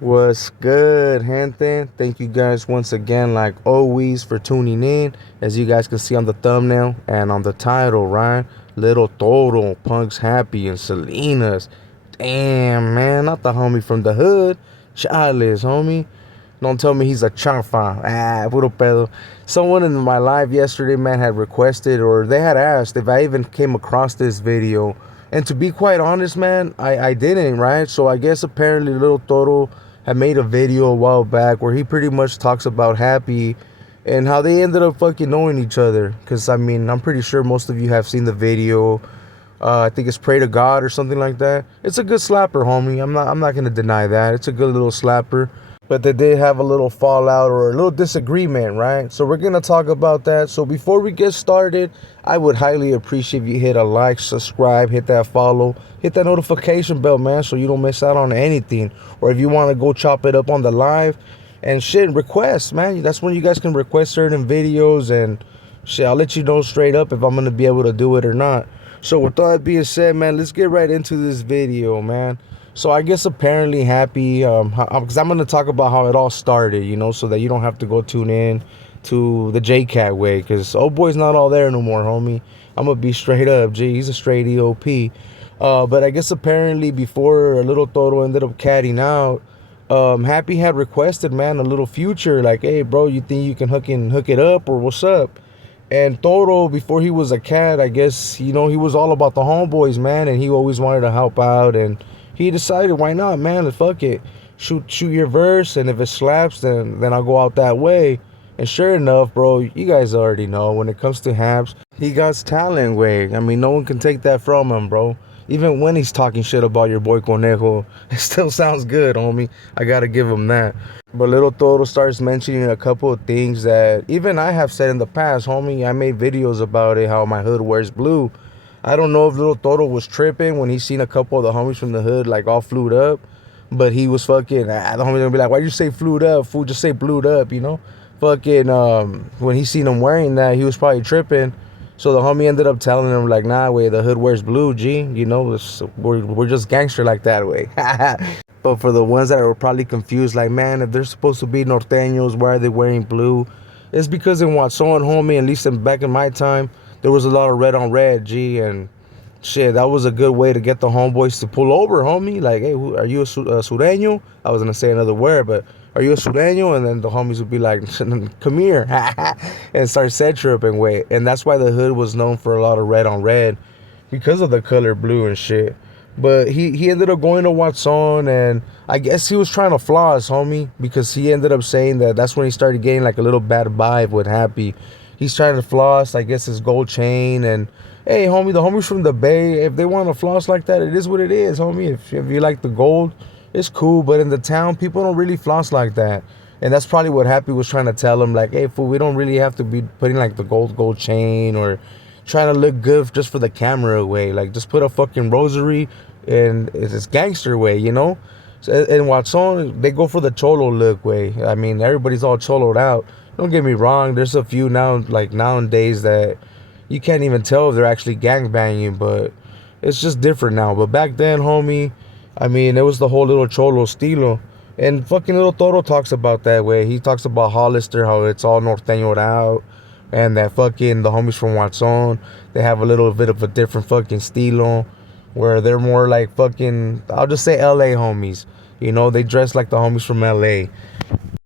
What's good, gente? Thank you guys once again, like always, for tuning in. As you guys can see on the thumbnail and on the title, right? Little Toro, Punk's Happy, and Salinas. Damn, man, not the homie from the hood. Chales, homie. Don't tell me he's a chafa. Puro pedo. Someone in my live yesterday, man, had requested or they had asked if I even came across this video. And to be quite honest, man, I didn't, right? So I guess apparently Little Toro had made a video a while back where he pretty much talks about Happy and how they ended up fucking knowing each other. Because, I mean, I'm pretty sure most of you have seen the video. I think it's Pray to God or something like that. It's a good slapper, homie. I'm not gonna deny that. It's a good little slapper. But they did have a little fallout or a little disagreement, right? So we're gonna talk about that. So before we get started, I would highly appreciate if you hit a like, subscribe, hit that follow, hit that notification bell, man, so you don't miss out on anything. Or if you want to go chop it up on the live and shit, request, man. That's when you guys can request certain videos and shit. I'll let you know straight up if I'm gonna be able to do it or not. So with all that being said, man, let's get right into this video, man. So I guess apparently Happy, because I'm gonna talk about how it all started, so that you don't have to go tune in to the J-Cat way, because old boy's not all there no more, homie. I'm gonna be straight up, G. He's a straight EOP. But I guess apparently before Little Toro ended up catting out, Happy had requested, man, a little future, like, hey, bro, you think you can hook it up or what's up? And Toro, before he was a cat, I guess, he was all about the homeboys, man, and he always wanted to help out, and he decided, why not, man? Fuck it. Shoot your verse, and if it slaps, then I'll go out that way. And sure enough, bro, you guys already know, when it comes to Happz, he got talent, way. I mean, no one can take that from him, bro. Even when he's talking shit about your boy Conejo, it still sounds good, homie. I gotta give him that. But Little Toro starts mentioning a couple of things that even I have said in the past, homie. I made videos about it, how my hood wears blue. I don't know if Little Toro was tripping when he seen a couple of the homies from the hood, like, all flued up. But he was fucking, the homies gonna be like, why'd you say flued up, fool? Just say blued up, Fucking, when he seen him wearing that, he was probably tripping. So the homie ended up telling him, like, nah, way, the hood wears blue, G. We're just gangster like that way. But for the ones that are probably confused, like, man, if they're supposed to be norteños, why are they wearing blue? It's because in Watson, homie, at least back in my time, there was a lot of red on red, G, and shit, that was a good way to get the homeboys to pull over, homie. Like, hey, are you a sureño? I was gonna say another word, but are you a sureño? And then the homies would be like, come here, and start set tripping, way. And that's why the hood was known for a lot of red on red, because of the color blue and shit. But he ended up going to Watson, and I guess he was trying to floss, homie, because he ended up saying that that's when he started getting like a little bad vibe with Happy. He's trying to floss, I guess, his gold chain. And hey, homie, the homies from the Bay, if they want to floss like that, it is what it is, homie. If you like the gold, it's cool. But in the town, people don't really floss like that. And that's probably what Happy was trying to tell him. Like, hey, fool, we don't really have to be putting like the gold chain or trying to look good just for the camera way. Like, just put a fucking rosary and it's gangster way. So, and Watson, they go for the cholo look way. I mean, everybody's all choloed out. Don't get me wrong. There's a few now, like nowadays, that you can't even tell if they're actually gangbanging, but it's just different now. But back then, homie, I mean, it was the whole little cholo estilo. And fucking Little Toro talks about that way. He talks about Hollister, how it's all norteño out. And that fucking the homies from Watson, they have a little bit of a different fucking estilo, where they're more like fucking, I'll just say LA homies. They dress like the homies from LA.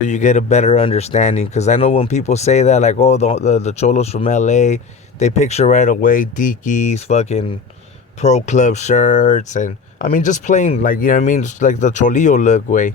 You get a better understanding, because I know when people say that, like, oh, the cholos from LA, they picture right away Dickies, fucking pro club shirts, and I mean, just plain, like, you know what I mean, just like the cholillo look way.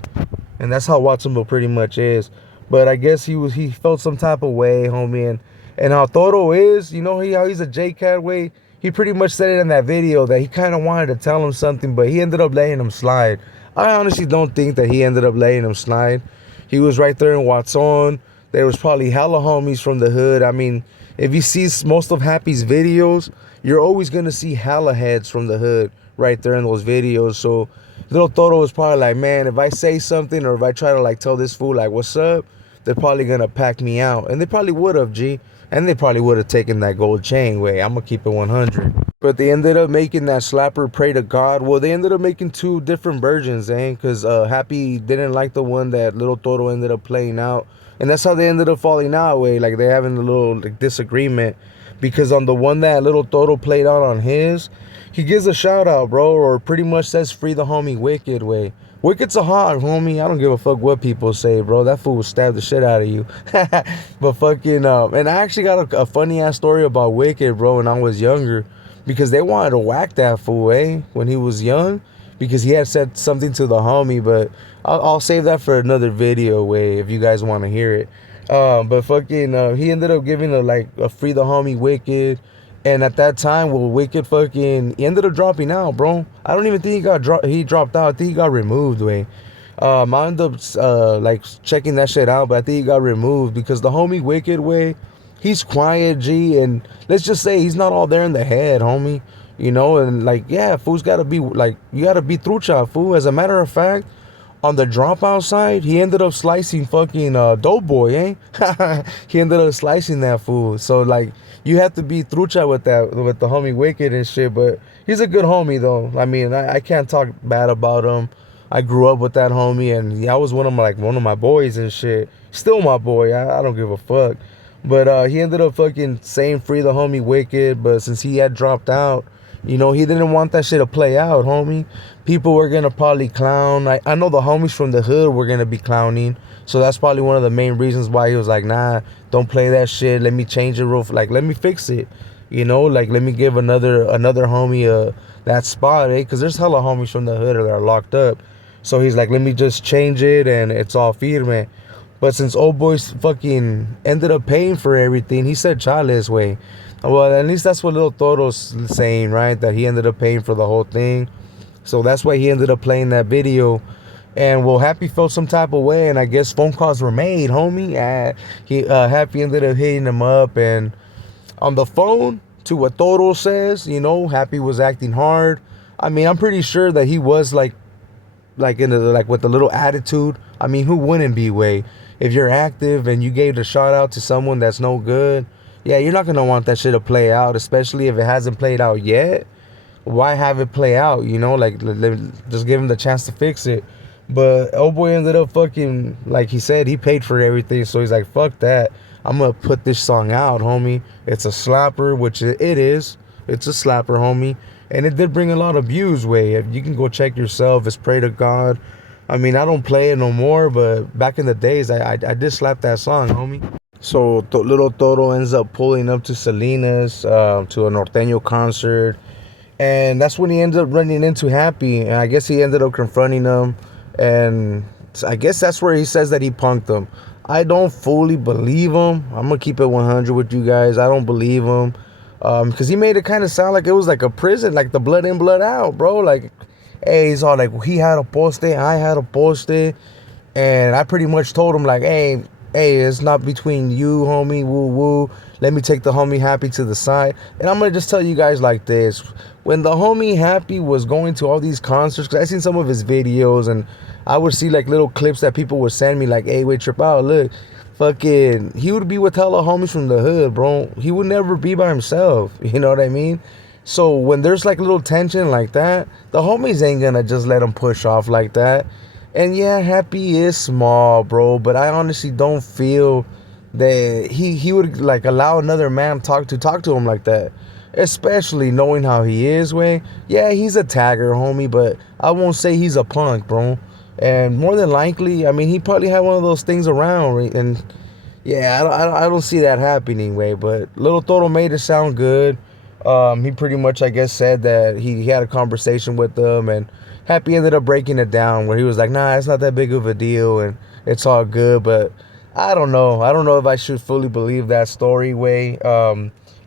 And that's how Watsonville pretty much is. But I guess he felt some type of way, homie. And how Toro is, how he's a J-Cat way. He pretty much said it in that video that he kind of wanted to tell him something, but he ended up letting him slide. I honestly don't think that he ended up letting him slide. He was right there in Watson. There was probably hella homies from the hood. I mean, if you see most of Happy's videos, you're always going to see hella heads from the hood right there in those videos. So Little Toro was probably like, man, if I say something or if I try to like tell this fool like, what's up, they're probably going to pack me out. And they probably would have, G. And they probably would have taken that gold chain way. I'm going to keep it 100. But they ended up making that slapper Pray to God. Well, they ended up making two different versions, eh? Because Happy didn't like the one that Little Toro ended up playing out. And that's how they ended up falling out, way. Like, they having a little like, disagreement. Because on the one that Little Toro played out on his, he gives a shout out, bro, or pretty much says free the homie Wicked, way. Wicked's a hog, homie. I don't give a fuck what people say, bro. That fool will stab the shit out of you. But fucking, and I actually got a funny ass story about Wicked, bro, when I was younger. Because they wanted to whack that fool, eh? When he was young. Because he had said something to the homie, but I'll save that for another video, way, if you guys want to hear it. But fucking, he ended up giving a free the homie Wicked. And at that time, well, Wicked fucking he ended up dropping out, bro. I don't even think he dropped out. I think he got removed, way. I ended up like checking that shit out, but I think he got removed because the homie Wicked, way, he's quiet, G, and let's just say he's not all there in the head, homie. You know, and like, yeah, fool's gotta be like, you gotta be through chop, fool. As a matter of fact, on the dropout side, he ended up slicing fucking Doughboy, eh? He ended up slicing that fool. So like, you have to be trucha with that, with the homie Wicked and shit. But he's a good homie though. I mean, I can't talk bad about him. I grew up with that homie, and I was one of my boys and shit. Still my boy. I don't give a fuck. But he ended up fucking saying free the homie Wicked. But since he had dropped out, you know, he didn't want that shit to play out, homie. People were gonna probably clown. I know the homies from the hood were gonna be clowning. So that's probably one of the main reasons why he was like, nah, don't play that shit. Let me change it like, let me fix it. You know, like, let me give another homie that spot, eh? Because there's hella homies from the hood that are locked up. So he's like, let me just change it and it's all firme. But since old boys fucking ended up paying for everything, he said Chale's, way. Well, at least that's what Little Toro's saying, right? That he ended up paying for the whole thing. So that's why he ended up playing that video. And well, Happy felt some type of way, and I guess phone calls were made, homie. Happy ended up hitting him up, and on the phone, to what Toro says, you know, Happy was acting hard. I mean, I'm pretty sure that he was like with a little attitude. I mean, who wouldn't be, way? If you're active and you gave the shout out to someone that's no good, yeah, you're not gonna want that shit to play out, especially if it hasn't played out yet. Why have it play out? You know, like, just give him the chance to fix it. But old boy ended up fucking, like he said, he paid for everything, so he's like, fuck that. I'm gonna put this song out, homie. It's a slapper, which it is. It's a slapper, homie. And it did bring a lot of views, way. If you can go check yourself, it's Pray to God. I mean, I don't play it no more, but back in the days, I did slap that song, homie. So Little Toro ends up pulling up to Salinas, to a Norteño concert. And that's when he ends up running into Happy. And I guess he ended up confronting him. And I guess that's where he says that he punked him. I don't fully believe him. I'm going to keep it 100 with you guys. I don't believe him. Because he made it kind of sound like it was like a prison, like the blood in, blood out, bro. Like, hey, he's all like, he had a poste, I had a poste. And I pretty much told him, like, hey, it's not between you, homie, woo woo. Let me take the homie Happy to the side. And I'm going to just tell you guys like this. When the homie Happy was going to all these concerts, because I seen some of his videos, and I would see like little clips that people would send me, like, hey, wait, trip out, look. Fucking, he would be with hella homies from the hood, bro. He would never be by himself. You know what I mean? So when there's like little tension like that, the homies ain't gonna just let him push off like that. And yeah, Happy is small, bro, but I honestly don't feel that he would like allow another man talk to him like that. Especially knowing how he is, way. Yeah, he's a tagger, homie, but I won't say he's a punk, bro. And more than likely, I mean, he probably had one of those things around, right? And yeah, I don't see that happening, way. But Little Toro made it sound good. He pretty much, I guess, said that he had a conversation with them, and Happy ended up breaking it down where he was like, nah, it's not that big of a deal, and it's all good. But I don't know. I don't know if I should fully believe that story, way.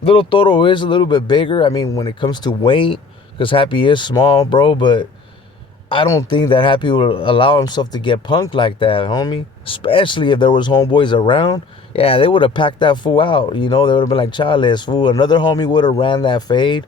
Little Toro is a little bit bigger. I mean, when it comes to weight, because Happy is small, bro, but I don't think that Happy would allow himself to get punked like that, homie. Especially if there was homeboys around. Yeah, they would have packed that fool out. You know, they would have been like, Chales, fool. Another homie would have ran that fade.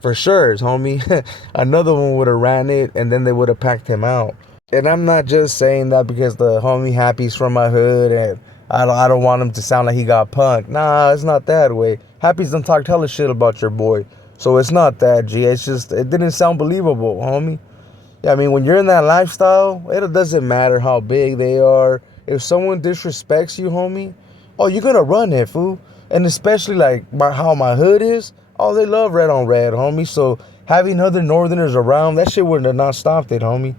For sure, homie. Another one would have ran it, and then they would have packed him out. And I'm not just saying that because the homie Happy's from my hood, and I don't want him to sound like he got punked. Nah, it's not that way. Happy's done talked hella shit about your boy. So it's not that, G. It's just, it didn't sound believable, homie. Yeah, I mean, when you're in that lifestyle, it doesn't matter how big they are. If someone disrespects you, homie, oh, you're gonna run it, fool. And especially like how my hood is, oh, they love red on red, homie. So having other northerners around, that shit would have not stopped it, homie.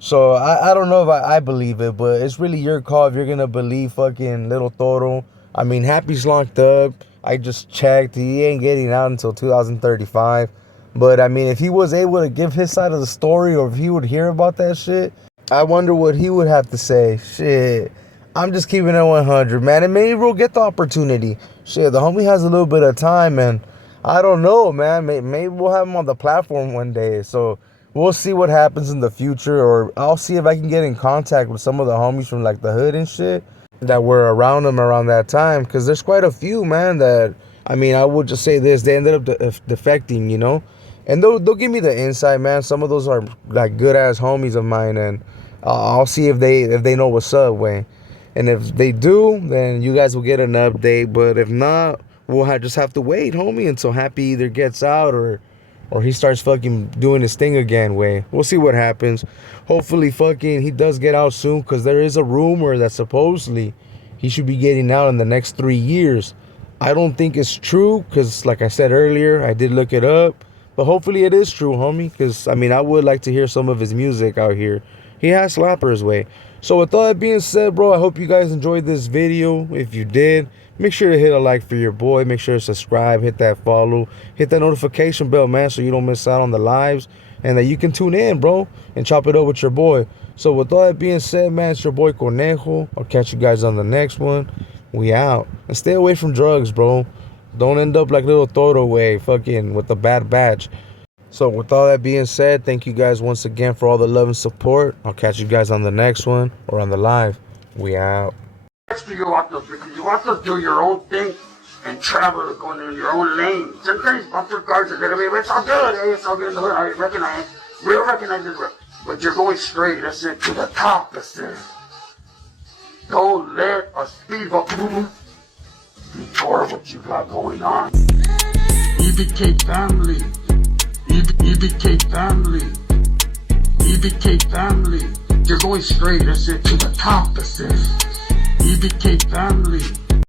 So I don't know if I believe it, but it's really your call if you're gonna believe fucking little Toro. I mean, Happy's locked up. I just checked. He ain't getting out until 2035. But I mean, if he was able to give his side of the story, or if he would hear about that shit, I wonder what he would have to say. Shit, I'm just keeping it 100, man. And maybe we'll get the opportunity. Shit, the homie has a little bit of time, and I don't know, man. Maybe we'll have him on the platform one day. So we'll see what happens in the future, or I'll see if I can get in contact with some of the homies from like the hood and shit that were around him around that time. Because there's quite a few, man, that, I mean, I would just say this, they ended up defecting, you know. And they'll give me the insight, man. Some of those are like good ass homies of mine, and I'll see if they know what's up, way. And if they do, then you guys will get an update. But if not, we'll just have to wait, homie, until Happy either gets out or he starts fucking doing his thing again, way. We'll see what happens. Hopefully fucking he does get out soon, because there is a rumor that supposedly he should be getting out in the next 3 years. I don't think it's true, because like I said earlier, I did look it up. But hopefully it is true, homie, because, I mean, I would like to hear some of his music out here. He has slappers, way. So with all that being said, bro, I hope you guys enjoyed this video. If you did, make sure to hit a like for your boy. Make sure to subscribe, hit that follow, hit that notification bell, man, so you don't miss out on the lives, and that you can tune in, bro, and chop it up with your boy. So with all that being said, man, it's your boy Conejo. I'll catch you guys on the next one. We out. And stay away from drugs, bro. Don't end up like little Toro, way, fucking with a bad batch. So with all that being said, thank you guys once again for all the love and support. I'll catch you guys on the next one or on the live. We out. You want to do your own thing and travel, going in your own lane. Sometimes bumper cars a little bit, but it's all good. Hey, it's all good in the hood. I recognize this. But you're going straight. That's it, to the top. That's it. Don't let a speed bump detour what you got going on. E.B.K family. E.B.K family. E.B.K family. You're going straight. That's it, to the top. That's it. E.B.K family.